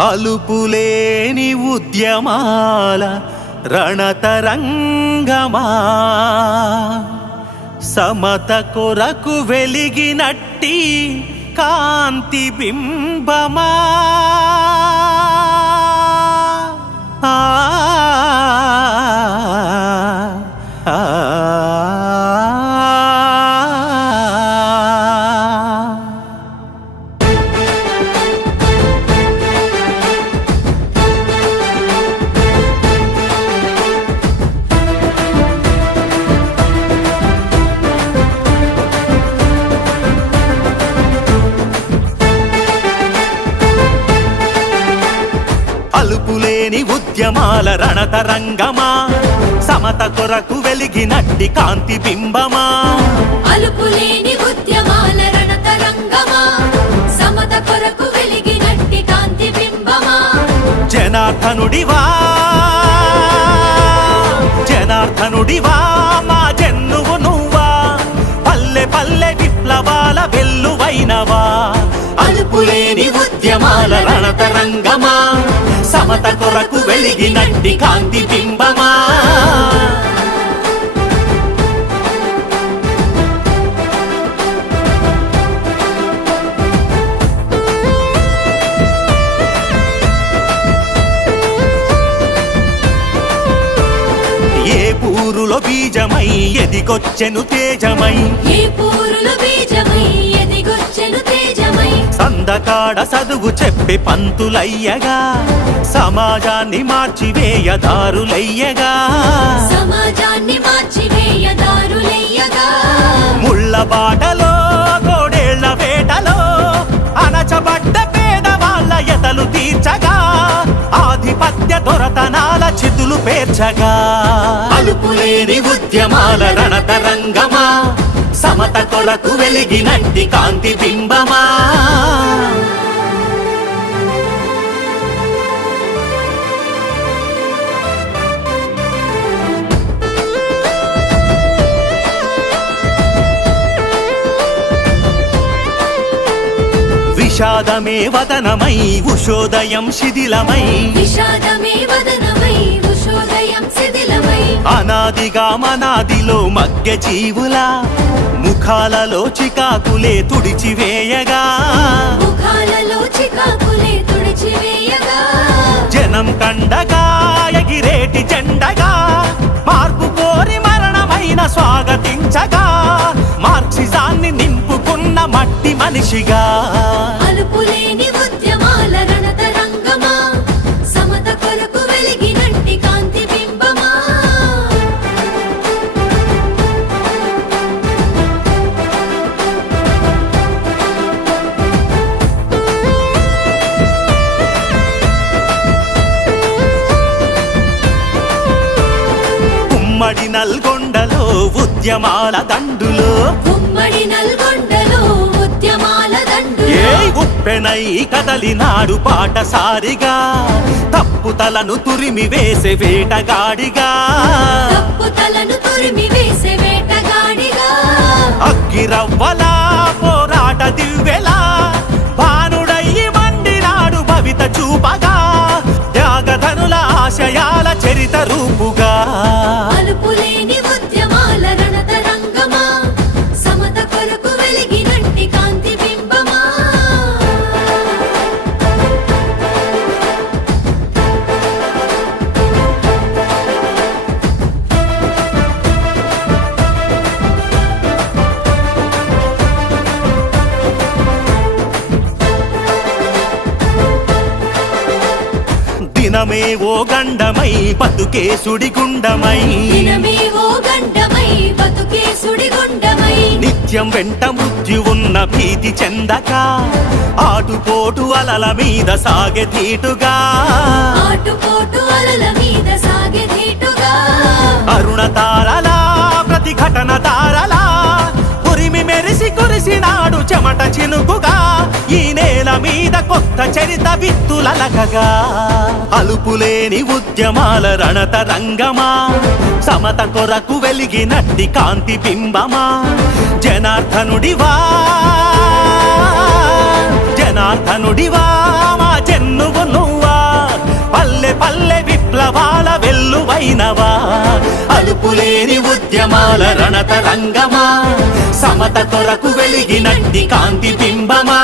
అలుపులేని ఉద్యమాల రణతరంగమా? సమత కొరకు వెలిగినట్టి కాంతి బింబమా? ఉద్యమాల రణతరంగమా? సమత కొరకు వెలిగినట్టి కాంతి బింబమా? అలుపులేని ఉద్యమాల రణతరంగమా? సమత కొరకు వెలిగినట్టి కాంతి బింబమా? జనార్దనుడివా? జనార్దనుడివా? మా జన్నువు నువ్వా? పల్లె పల్లె విప్లవాల వెల్లువైనవా? అలుపులేని ఉద్యమాల రణతరంగమా? సమత కొరకు వెలిగినట్టి కాంతి బింబమా? ఏ పూరులో బీజమై ఎదిగొచ్చెను తేజమై? ఏ పూరులో బీజమై ఎదిగొచ్చెను సందకాడ చదువు చెప్పి పంతులయ్యగా సమాజాన్ని మార్చివేయదారులయ్యగా. సమాజాన్ని మార్చివేయదారులయ్యగా. ముళ్ళ బాటలో గోడేళ్ళ వేటలో అణచబడ్డ పేదవాళ్ళ ఎతలు తీర్చగా ఆధిపత్య దొరతనాల చితులు పేర్చగా. అలుపులేని ఉద్యమాల రణతరంగమా? సమత కొరకు వెలిగినట్టి కాంతి బింబమా. విషాదమే వదనమై ఉషోదయం శిథిలమై. విషాదమే వదనమై ఉషోదయం శిథిలమై అనాదిగా మనాదిలో మగ్గ జీవుల ముఖాలలో చికాకులే తుడిచివేయగా జనం కండగా ఎగిరేటి జెండగా మార్పు కోరి మరణమైన స్వాగతించగా మార్క్సిజాన్ని నింపుకున్న మట్టి మనిషిగా. ఉమ్మడి నల్గొండలో ఉద్యమాల దండులో. ఉమ్మడి నల్గొండలో ఉద్యమాల దండు ఏ ఉప్పెనై కదలినాడు పాటసారిగా. తప్పుతలను తురిమి వేసే వేటగాడిగా. తప్పు తలను తురిమి వేసే వేటగాడిగా. అగ్గిరవ్వలా పోరాట దివ్వెలా భానుడయ్యి మండినాడు భవిత చూపగా. త్యాగధనుల ఆశయాల చరిత రూపుగా. దినమే ఓ గండమై బతుకే సుడిగుండమై. దినమే ఓ గండమై బతుకే సుడిగుండమై. నిత్యం వెంట మృత్యు ఉన్న భీతి చెందక ఆటుపోటు అలల మీద సాగే తీటుగా ఆటుపోటు అలల మీద సాగే ధీటుగా. అరుణ తారలా ప్రతిఘటన తారలా. కొత్త చరిత విత్తులలకగా అలుపులేని ఉద్యమాల రణత రంగమా సమత కొరకు వెలిగినట్టి కాంతి బింబమా? జనార్దనుడివా? జనార్దనుడివా? మా చెన్నువు నువ్వా? పల్లె పల్లె విప్లవాల వెల్లువైనవా? అలుపులేని ఉద్యమాల రణత రంగమా సమత కొరకు వెలిగినట్టి కాంతి బింబమా?